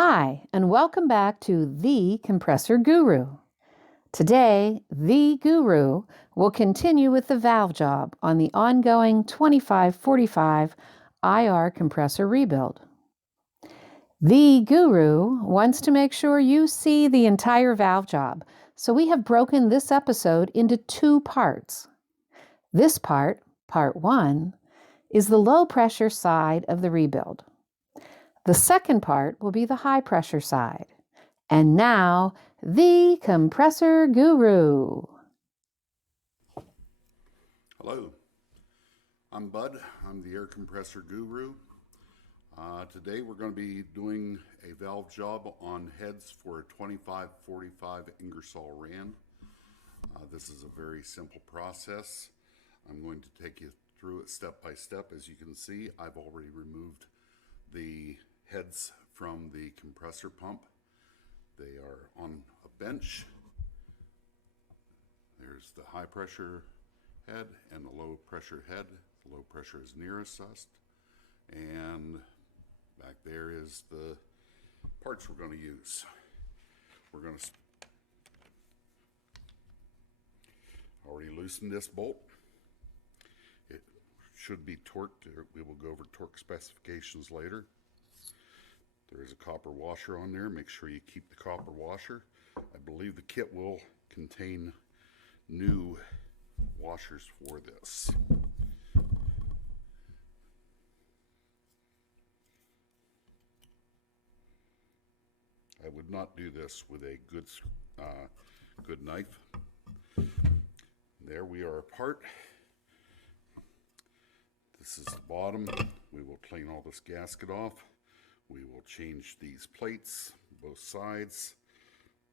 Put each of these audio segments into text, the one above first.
Hi, and welcome back to The Compressor Guru. Today, The Guru will continue with the valve job on the ongoing 2545 IR compressor rebuild. The Guru wants to make sure you see the entire valve job, so we have broken this episode into two parts. This part, part 1, is the low pressure side of the rebuild. The second part will be the high pressure side. And now, the Compressor Guru. Hello, I'm Bud. I'm the air compressor guru. Today we're going to be doing a valve job on heads for a 2545 Ingersoll Rand. This is a very simple process. I'm going to take you through it step by step. As you can see, I've already removed the heads from the compressor pump. They are on a bench. There's the high pressure head and the low pressure head. The low pressure is nearest us. And back there is the parts we're going to use. We're going to already loosen this bolt. It should be torqued. We will go over torque specifications later. There is a copper washer on there. Make sure you keep the copper washer. I believe the kit will contain new washers for this. I would not do this with a good knife. There we are apart. This is the bottom. We will clean all this gasket off. We will change these plates, both sides.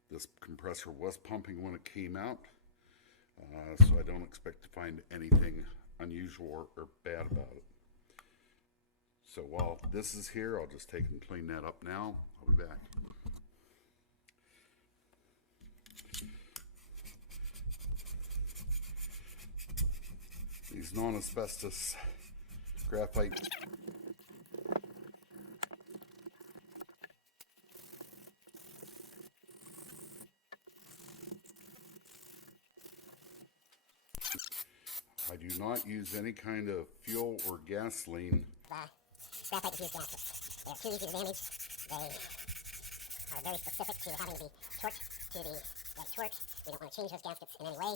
This compressor was pumping when it came out, so I don't expect to find anything unusual or bad about it. So while this is here, I'll just take and clean that up now. I'll be back. These non-asbestos graphite I do not use any kind of fuel or gasoline. Graphite diffused gaskets. They are too easy to damage. They are very specific to having to be torqued to the right torque. We don't want to change those gaskets in any way.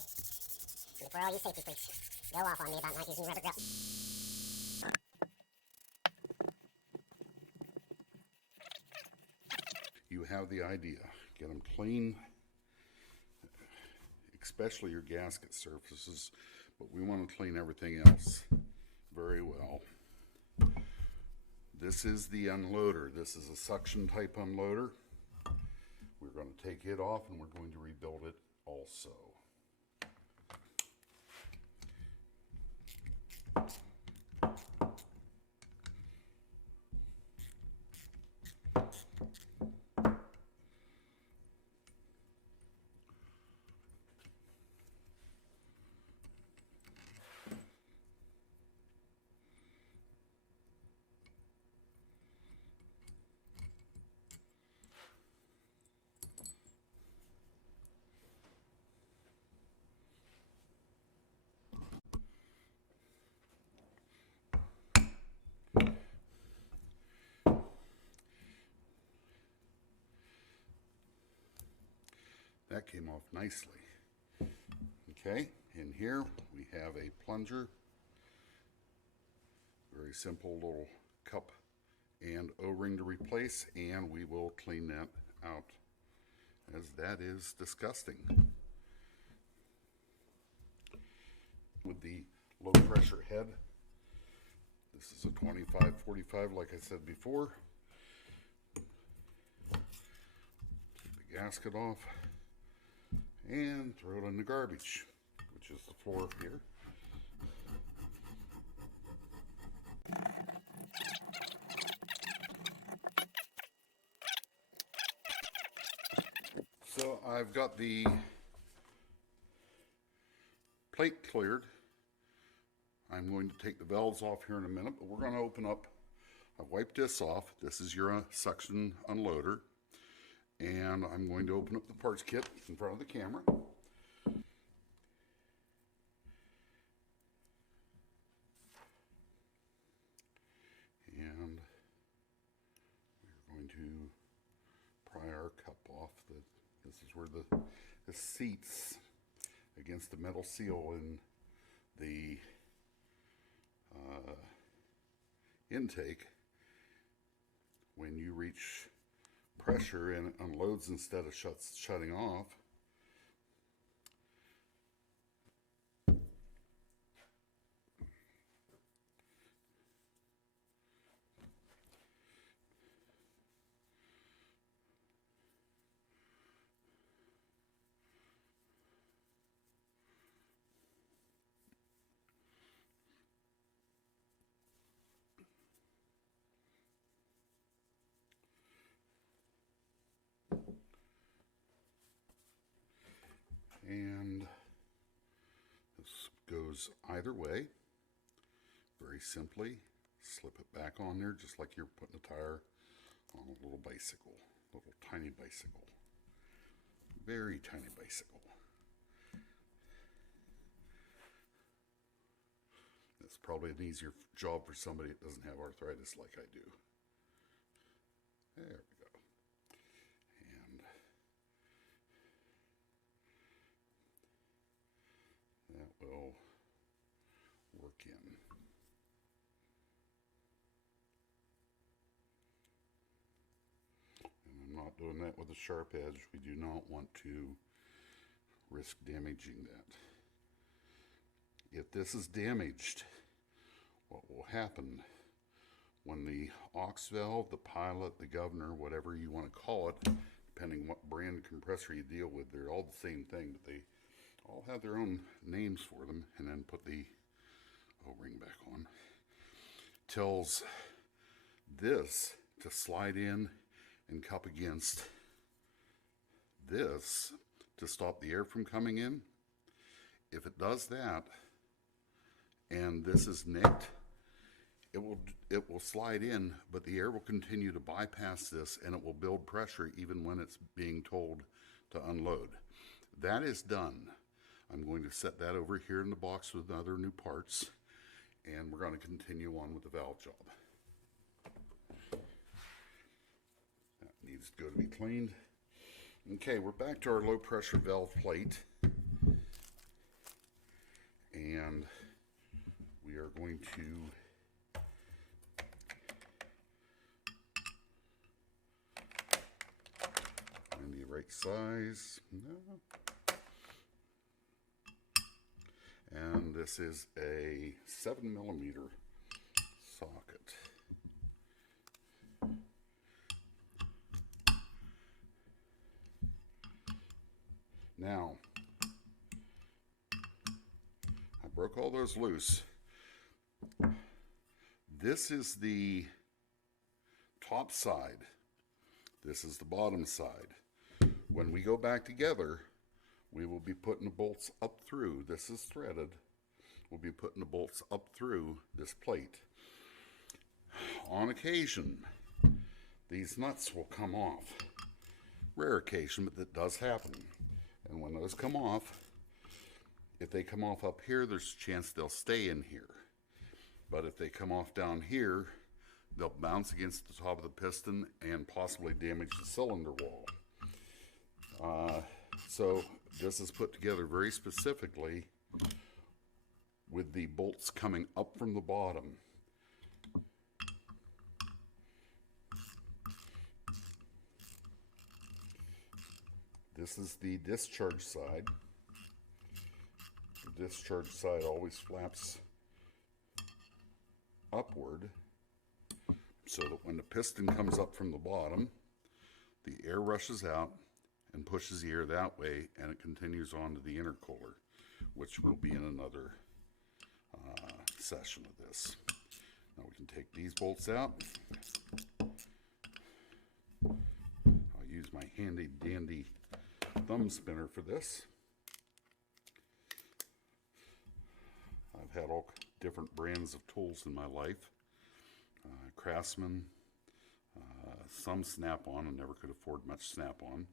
And before all you safety freaks go off on me about not using rubber grout. You have the idea. Get them clean, especially your gasket surfaces, but we want to clean everything else very well. This is the unloader. This is a suction type unloader. We're going to take it off and we're going to rebuild it also. That came off nicely. Okay, in here we have a plunger. Very simple little cup and O-ring to replace, and we will clean that out, as that is disgusting. With the low pressure head, this is a 2545 like I said before. Take the gasket off and throw it in the garbage, which is the floor here. So I've got the plate cleared. I'm going to take the valves off here in a minute, but we're going to open up. I've wipe this off. This is your suction unloader. And I'm going to open up the parts kit in front of the camera. And we're going to pry our cup off. This is where the seats against the metal seal in the intake. When you reach pressure and it unloads instead of shutting off, and this goes either way. Very simply, slip it back on there just like you're putting a tire on a little bicycle, little tiny bicycle, very tiny bicycle. It's probably an easier job for somebody that doesn't have arthritis like I do. There we go. And that will work in. And I'm not doing that with a sharp edge. We do not want to risk damaging that. If this is damaged, what will happen when the aux valve, the pilot, the governor, whatever you want to call it, depending what brand compressor you deal with, they're all the same thing, but they all have their own names for them. And then put the O-ring back on. Tells this to slide in and cup against this to stop the air from coming in. If it does that, and this is nicked, it will slide in, but the air will continue to bypass this, and it will build pressure even when it's being told to unload. That is done. I'm going to set that over here in the box with other new parts, and we're going to continue on with the valve job. That needs to go to be cleaned. Okay, we're back to our low pressure valve plate, and we are going to find the right size. No. And this is a 7mm socket. Now, I broke all those loose. This is the top side. This is the bottom side. When we go back together, we will be putting the bolts up through. This is threaded. We'll be putting the bolts up through this plate. On occasion, these nuts will come off. Rare occasion, but that does happen. And when those come off, if they come off up here, there's a chance they'll stay in here. But if they come off down here, they'll bounce against the top of the piston and possibly damage the cylinder wall. So this is put together very specifically with the bolts coming up from the bottom. This is the discharge side. The discharge side always flaps upward so that when the piston comes up from the bottom, the air rushes out and pushes the air that way, and it continues on to the intercooler, which will be in another session of this. Now we can take these bolts out. I'll use my handy dandy thumb spinner for this. I've had all different brands of tools in my life. Craftsman, some Snap-on. I never could afford much Snap-on.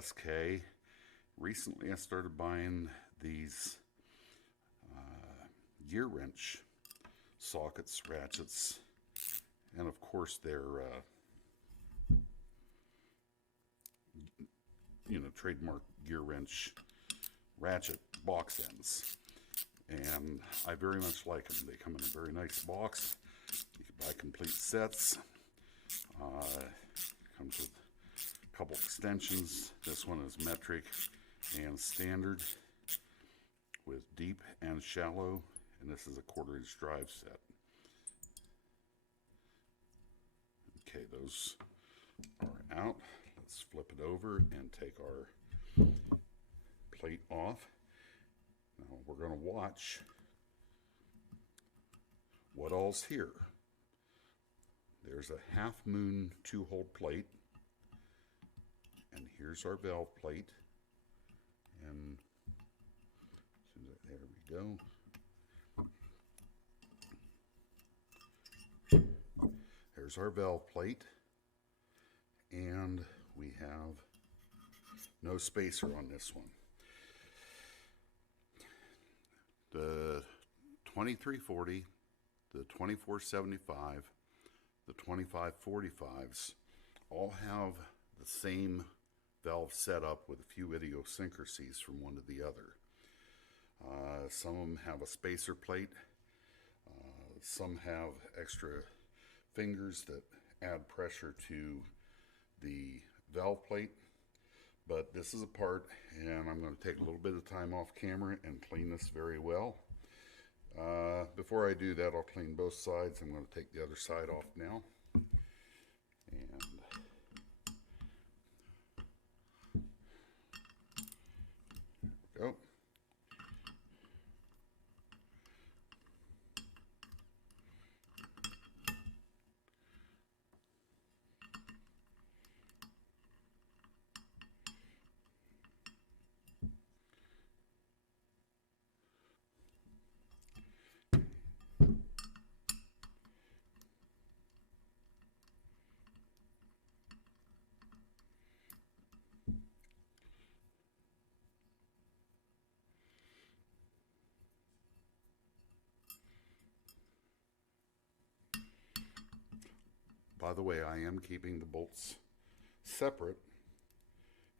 SK. Recently I started buying these gear wrench sockets, ratchets, and of course their trademark gear wrench ratchet box ends, and I very much like them. They come in a very nice box. You can buy complete sets. Comes with a couple extensions. This one is metric and standard with deep and shallow, and this is a 1/4-inch drive set. Okay, those are out. Let's flip it over and take our plate off. Now we're going to watch what all's here. There's a half moon 2-hole plate, and here's our valve plate, and there we go. There's our valve plate, and we have no spacer on this one. The 2340, the 2475, the 2545s all have the same valve setup with a few idiosyncrasies from one to the other. Some of them have a spacer plate. Some have extra fingers that add pressure to the valve plate. But this is a part, and I'm going to take a little bit of time off camera and clean this very well. Before I do that, I'll clean both sides. I'm going to take the other side off now. And there we go. By the way, I am keeping the bolts separate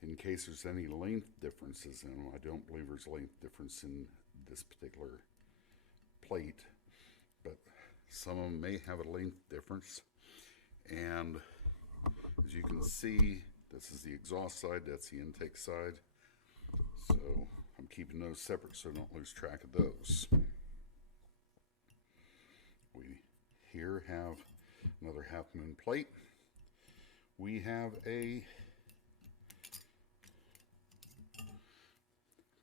in case there's any length differences in them. I don't believe there's length difference in this particular plate, but some of them may have a length difference. And as you can see, this is the exhaust side, that's the intake side. So I'm keeping those separate so I don't lose track of those. We here have another half moon plate. We have a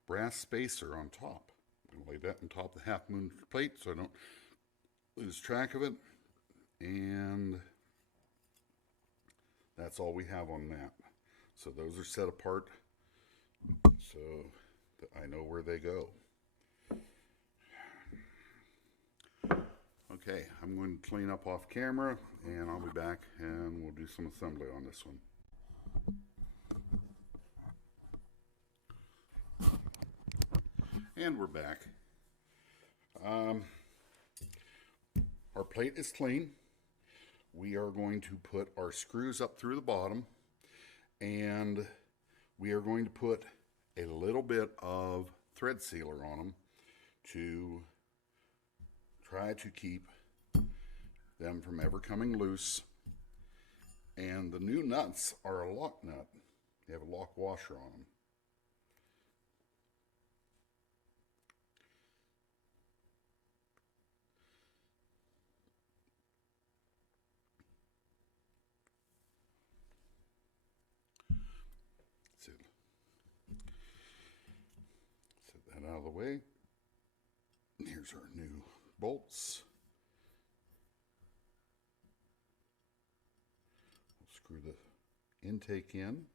brass spacer on top. I'm going to lay that on top of the half moon plate so I don't lose track of it. And that's all we have on that. So those are set apart so that I know where they go. Okay, I'm going to clean up off camera, and I'll be back and we'll do some assembly on this one. And we're back. Our plate is clean. We are going to put our screws up through the bottom, and we are going to put a little bit of thread sealer on them to try to keep them from ever coming loose. And the new nuts are a lock nut. They have a lock washer on them. Set that out of the way. Here's our new bolts. We'll screw the intake in.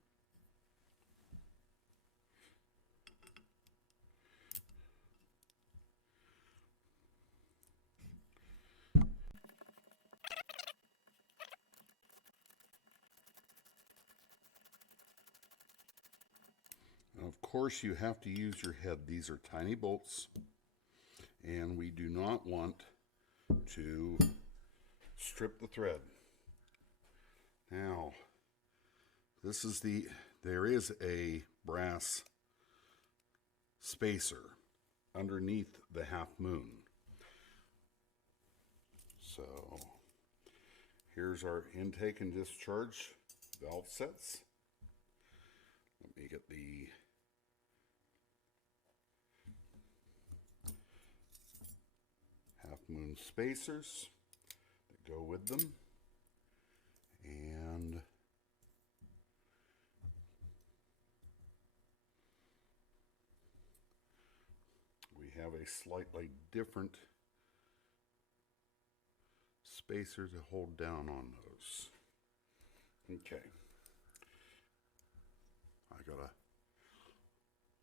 of course, you have to use your head. These are tiny bolts, and we do not want to strip the thread. Now, there is a brass spacer underneath the half moon. So here's our intake and discharge valve sets. Let me get the half moon spacers that go with them. And we have a slightly different spacer to hold down on those. Okay. I gotta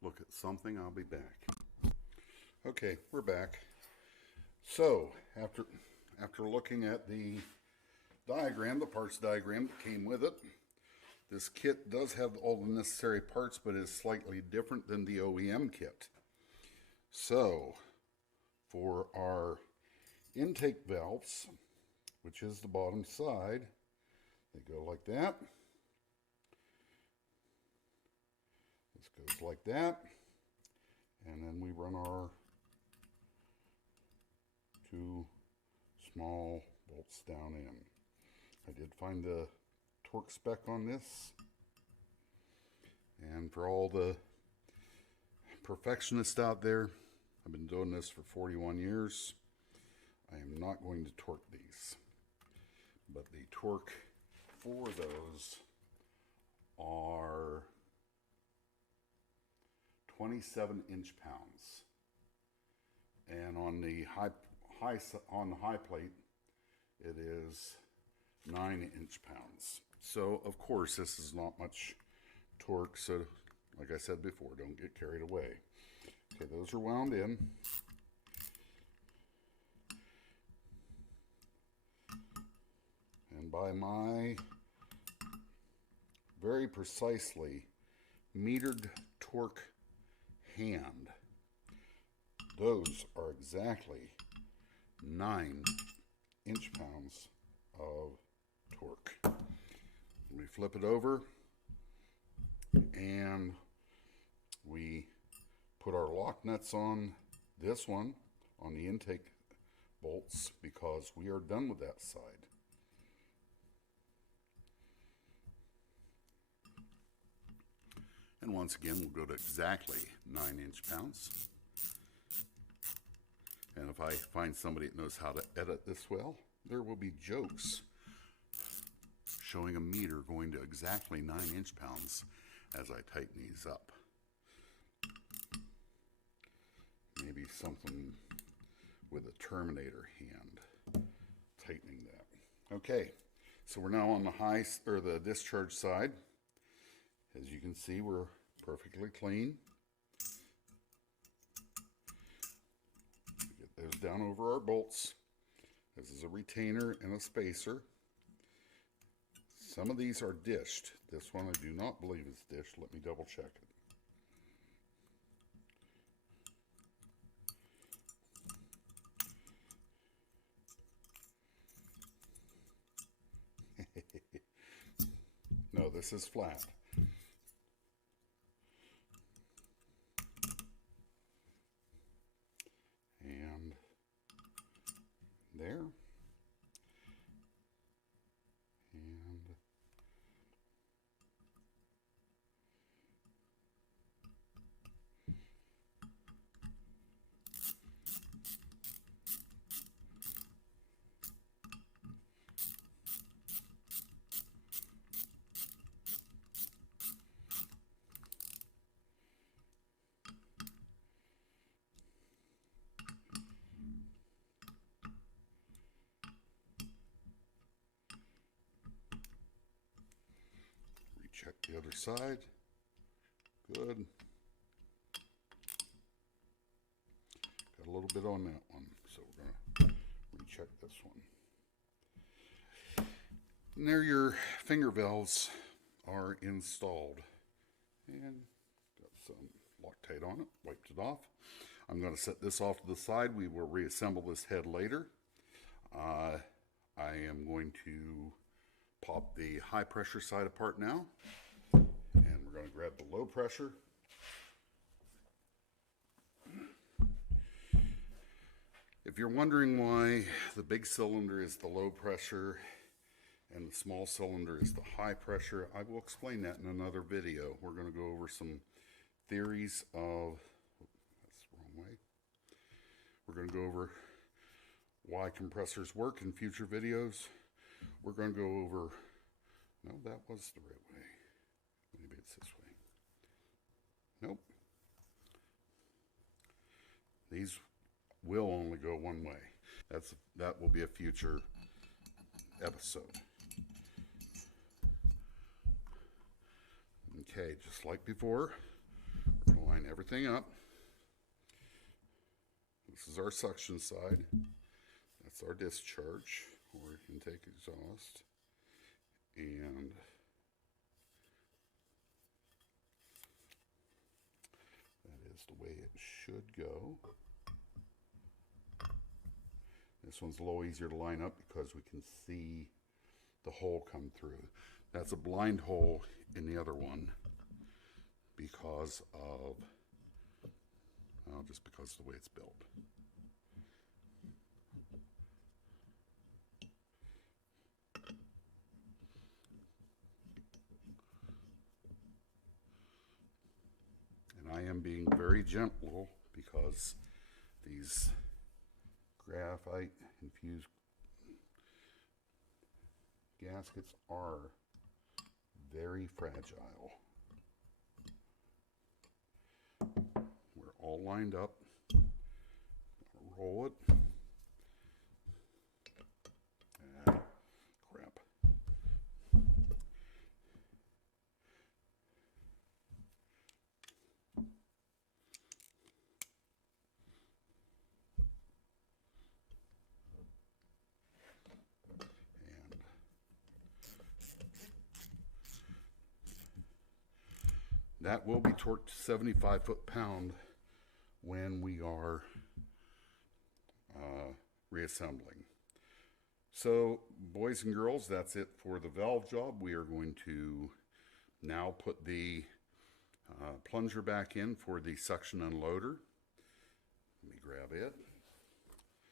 look at something. I'll be back. Okay, we're back. So after looking at the diagram, the parts diagram that came with it, this kit does have all the necessary parts, but is slightly different than the OEM kit. So for our intake valves, which is the bottom side, they go like that. This goes like that. And then we run our two small bolts down in. I did find the torque spec on this. And for all the perfectionists out there, I've been doing this for 41 years. I am not going to torque these. But the torque for those are 27 inch-pounds. And on the high plate, it is 9 inch-pounds. So, of course, this is not much torque, so like I said before, don't get carried away. Okay, those are wound in. And by my very precisely metered torque hand, those are exactly 9 inch-pounds of torque. We flip it over and we put our lock nuts on this one, on the intake bolts, because we are done with that side. And once again, we'll go to exactly 9 inch-pounds. And if I find somebody that knows how to edit this well, there will be jokes showing a meter going to exactly 9 inch-pounds as I tighten these up. Maybe something with a Terminator hand tightening that. Okay, so we're now on the discharge side. As you can see, we're perfectly clean. Get those down over our bolts. This is a retainer and a spacer. Some of these are dished. This one I do not believe is dished. Let me double check it. No, this is flat. And there. And recheck the other side. Good. Got a little bit on that one, so we're going to recheck this one. And there your finger valves are installed. And got some Loctite on it, wiped it off. I'm going to set this off to the side. We will reassemble this head later. I am going to pop the high pressure side apart now, and we're going to grab the low pressure. If you're wondering why the big cylinder is the low pressure and the small cylinder is the high pressure, I will explain that in another video. We're going to go over some theories of, that's the wrong way. We're going to go over why compressors work in future videos. We're going to go over, no, that was the right way. Maybe it's this way. Nope. These will only go one way. That will be a future episode. Okay, just like before, we're going to line everything up. This is our suction side. That's our discharge or intake exhaust. And that is the way it should go. This one's a little easier to line up because we can see the hole come through. That's a blind hole in the other one because of, well, just because of the way it's built. And I am being very gentle because these graphite infused gaskets are very fragile. We're all lined up. Roll it. Ah, crap. That will be torqued to 75 foot-pound when we are reassembling. So, boys and girls, that's it for the valve job. We are going to now put the plunger back in for the suction unloader. Let me grab it.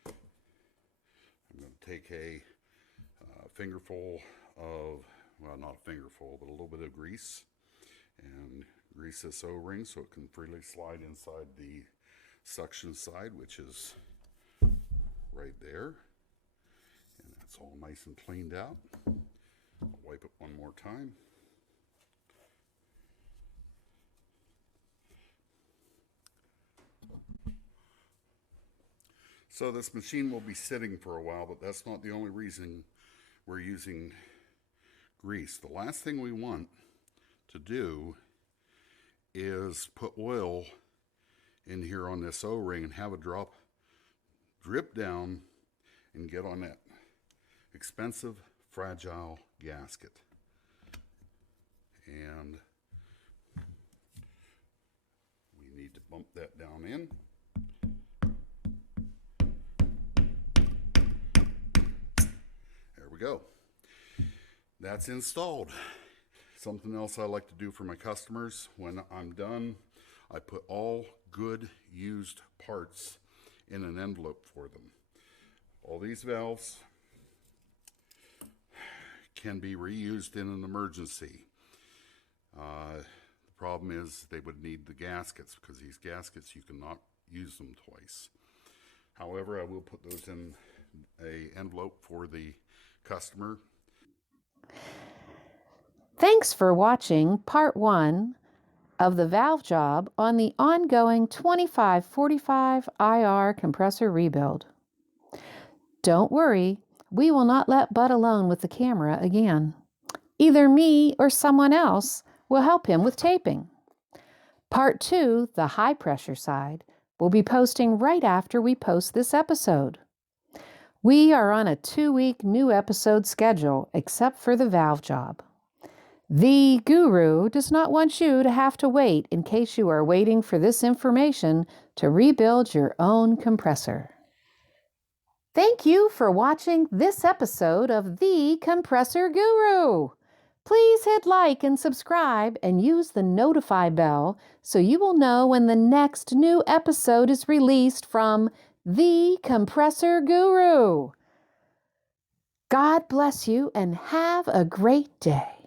I'm going to take a fingerful of, well, not a fingerful, but a little bit of grease, and grease this O-ring so it can freely slide inside the suction side, which is right there. And that's all nice and cleaned out. I'll wipe it one more time. So this machine will be sitting for a while, but that's not the only reason we're using grease. The last thing we want to do is put oil in here on this O-ring and have a drip down and get on that expensive, fragile gasket. And we need to bump that down in. There we go. That's installed. Something else I like to do for my customers, when I'm done, I put all good used parts in an envelope for them. All these valves can be reused in an emergency. The problem is they would need the gaskets, because these gaskets, you cannot use them twice. However, I will put those in an envelope for the customer. Thanks for watching part 1 of the valve job on the ongoing 2545 IR compressor rebuild. Don't worry, we will not let Bud alone with the camera again. Either me or someone else will help him with taping. Part 2, the high pressure side, will be posting right after we post this episode. We are on a 2-week new episode schedule except for the valve job. The Guru does not want you to have to wait in case you are waiting for this information to rebuild your own compressor. Thank you for watching this episode of The Compressor Guru. Please hit like and subscribe and use the notify bell so you will know when the next new episode is released from The Compressor Guru. God bless you and have a great day.